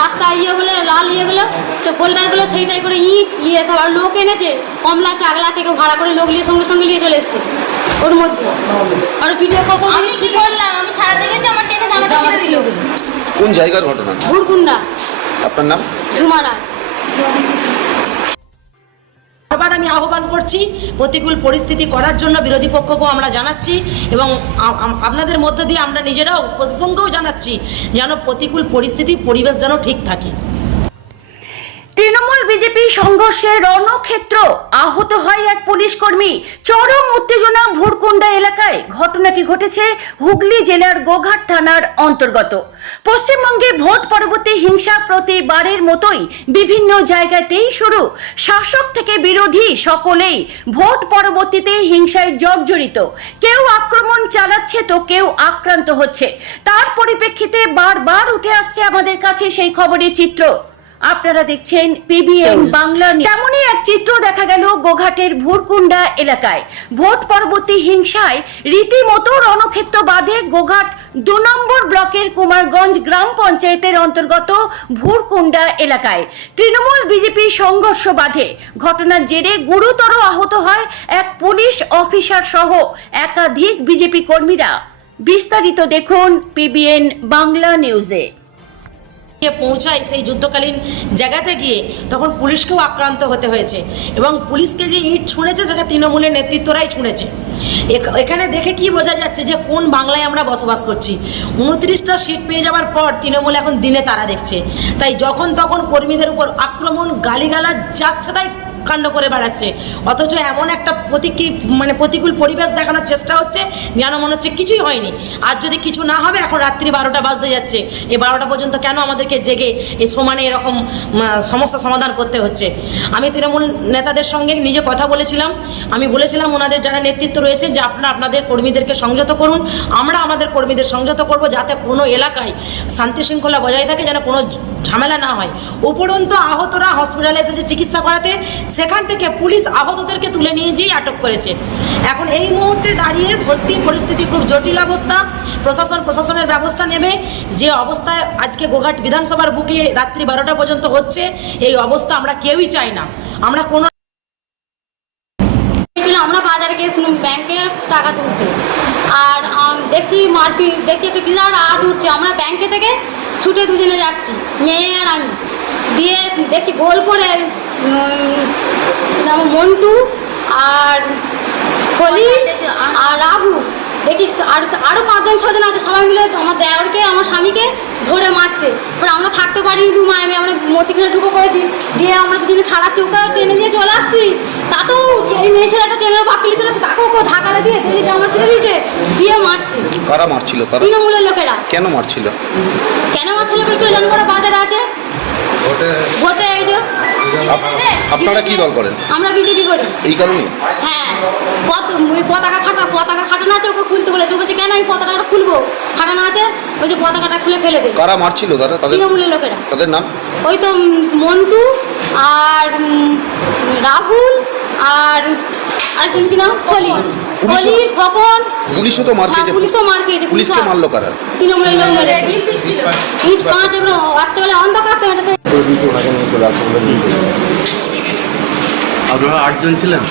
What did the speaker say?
রাস্তা ইয়ে হলে লাল ইয়েগুলো সে ফোল্ডারগুলো সেইটাই করে ইট নিয়ে সব আর লোক এনেছে কমলা চাগলা থেকে ভাড়া করে লোক নিয়ে সঙ্গে সঙ্গে নিয়ে চলে এসছে ওর মধ্যে। আর ভিডিও কল আমি কি করলাম? আমি ছাড়াতে গেছি আমার টেনে জামাটা ছেড়ে দিল। কোন জায়গার ঘটনা? ঘুরকুন্ডা আপনার নাম? ঝুমারা। আবার আমি আহ্বান করছি প্রতিকূল পরিস্থিতি করার জন্য বিরোধী পক্ষকেও আমরা জানাচ্ছি এবং আপনাদের মধ্য দিয়ে আমরা নিজেরাও প্রশাসনকেও জানাচ্ছি যেন প্রতিকূল পরিস্থিতি, পরিবেশ যেন ঠিক থাকে। তৃণমূল বিজেপি সংঘর্ষে রণক্ষেত্র আহত হয় এক পুলিশ কর্মী। চরম উত্তেজনা ভোরকুন্ডা এলাকায় ঘটনাটি ঘটেছে হুগলি জেলার গোঘাট থানার অন্তর্গত। পশ্চিমবঙ্গে ভোট পরবর্তী হিংসা প্রতিবারের মতোই বিভিন্ন জায়গাতেই শুরু। শাসক থেকে বিরোধী সকলেই ভোট পরবর্তীতে হিংসায় জর্জরিত। কেউ আক্রমণ চালাচ্ছে তো কেউ আক্রান্ত হচ্ছে। তার পরিপ্রেক্ষিতে বারবার উঠে আসছে আমাদের কাছে সেই খবরের চিত্র। আপনারা দেখছেন পিবিএন বাংলা। তেমনই এক চিত্র দেখা গেল গোঘাটের ভুরকুন্ডা এলাকায়। ভোট পরবর্তী হিংসায় রীতিমতো রণক্ষেত্র বাঁধে গোঘাট দু নম্বর ব্লকের কুমারগঞ্জ গ্রাম পঞ্চায়েতের অন্তর্গত ভুরকুন্ডা এলাকায়। তৃণমূল বিজেপি সংঘর্ষ বাঁধে। ঘটনার জেরে গুরুতর আহত হয় এক পুলিশ অফিসার সহ একাধিক বিজেপি কর্মীরা। বিস্তারিত দেখুন পিবিএন বাংলা নিউজে। পৌঁছায় সেই যুদ্ধকালীন জায়গাতে গিয়ে, তখন পুলিশকেও আক্রান্ত হতে হয়েছে। এবং পুলিশকে যে ইট ছুঁড়েছে, সেটা তৃণমূলের নেতৃত্বরাই ছুঁড়েছে। এখানে দেখে কি বোঝা যাচ্ছে যে, কোন বাংলায় আমরা বসবাস করছি? উনত্রিশটা সিট পেয়ে যাওয়ার পর তৃণমূল এখন দিনে তারা দেখছে। তাই যখন তখন কর্মীদের উপর আক্রমণ গালিগালা যাচ্ছে, তাই কাণ্ড করে বেড়াচ্ছে। অথচ এমন একটা প্রতিকী মানে প্রতিকূল পরিবেশ দেখানোর চেষ্টা হচ্ছে, যেন মনে হচ্ছে কিছুই হয়নি। আর যদি কিছু না হবে, এখন রাত্রি বারোটা বাজতে যাচ্ছে। এই বারোটা পর্যন্ত কেন আমাদেরকে জেগে এই সমানে এরকম সমস্যা সমাধান করতে হচ্ছে? আমি তৃণমূল নেতাদের সঙ্গে নিজে কথা বলেছিলাম। আমি বলেছিলাম, ওনাদের যারা নেতৃত্ব রয়েছে, যে আপনারা আপনাদের কর্মীদেরকে সংযত করুন। আমরা আমাদের কর্মীদের সংযত করব যাতে কোনো এলাকায় শান্তি শৃঙ্খলা বজায় থাকে, যেন কোনো ঝামেলা না হয়। উপরন্ত আহতরা হসপিটালে এসেছে চিকিৎসা করাতে সেখান থেকে পুলিশ আহতদেরকে তুলে নিয়ে যেয়ে আটক করেছে। এখন এই মুহূর্তে দাঁড়িয়ে সত্যি পরিস্থিতি খুব জটিল অবস্থা। প্রশাসন প্রশাসনের ব্যবস্থা নেবে। যে অবস্থায় আজকে গোঘাট বিধানসভার বুকে রাত্রি বারোটা পর্যন্ত হচ্ছে, এই অবস্থা আমরা কেউই চাই না। আমরা কোনো আমরা বাজারে গেছিলাম ব্যাংকে টাকা তুলতে। আর দেখছি মারপিট দেখছি একটা বিরাট আজ উঠছে। আমরা ব্যাংকে থেকে ছুটে দুজনে যাচ্ছি, মেয়ে আর আমি। দিয়ে দেখছি গোল করে নাম মন্টু আর খলি আর রাহু। দেখি আর আরও পাঁচজন ছজন আছে সবাই মিলে আমার দেওরকে আমার স্বামীকে ধরে মারছে। এবার আমরা থাকতে পারিনি দু মায় আমি আমরা মতিখানে ঢুকে পড়েছি। দিয়ে আমরা দুজনে ছাড়াচ্ছি ওকে টেনে দিয়ে চলে আসছি। তাতেও এই মেয়ে ছেলেটা ট্রেনের পাপিয়ে চলে আসছে তাকেও কেউ ধাক্কা দিয়ে দিদি জামা ছেড়ে দিয়েছে দিয়ে মারছে। কারা মারছিল তৃণমূলের লোকেরা। কেন মারছিল? কেন মারছিল জান করে বাজারে আছে? ভোটে এই যে আপনারা কি দল করেন? আমরা বিজেপি করি। এই কারণে হ্যাঁ। পতাকা খাটা পতাকা খাটানো আছে ওকে খুলতে বলেছে। বলছে কেন আমি পতাকাটা খুলবো? খাটানো আছে ওই যে পতাকাটা খুলে ফেলে দে। কারা মারছিল তারা? তাদের তৃণমূলের লোকেরা। তাদের নাম? ওই তো মন্টু আর রাহুল আর আরেকজন কি নাম? কলি পুলিশও- তো মার হ্যাঁ খেয়েছে। পুলিশও মার খেয়েছে পুলিশকে মারলো কারা? তৃণমূলের লোক মেরেছে। ঢিল ইট পাঁচ এগুলো রাত্রেবেলা অন্ধকার তো এটাতে। ওনাকে নিয়ে চলে আসতে বলে নিয়ে চলে গেছে। আপনারা আটজন ছিলেন?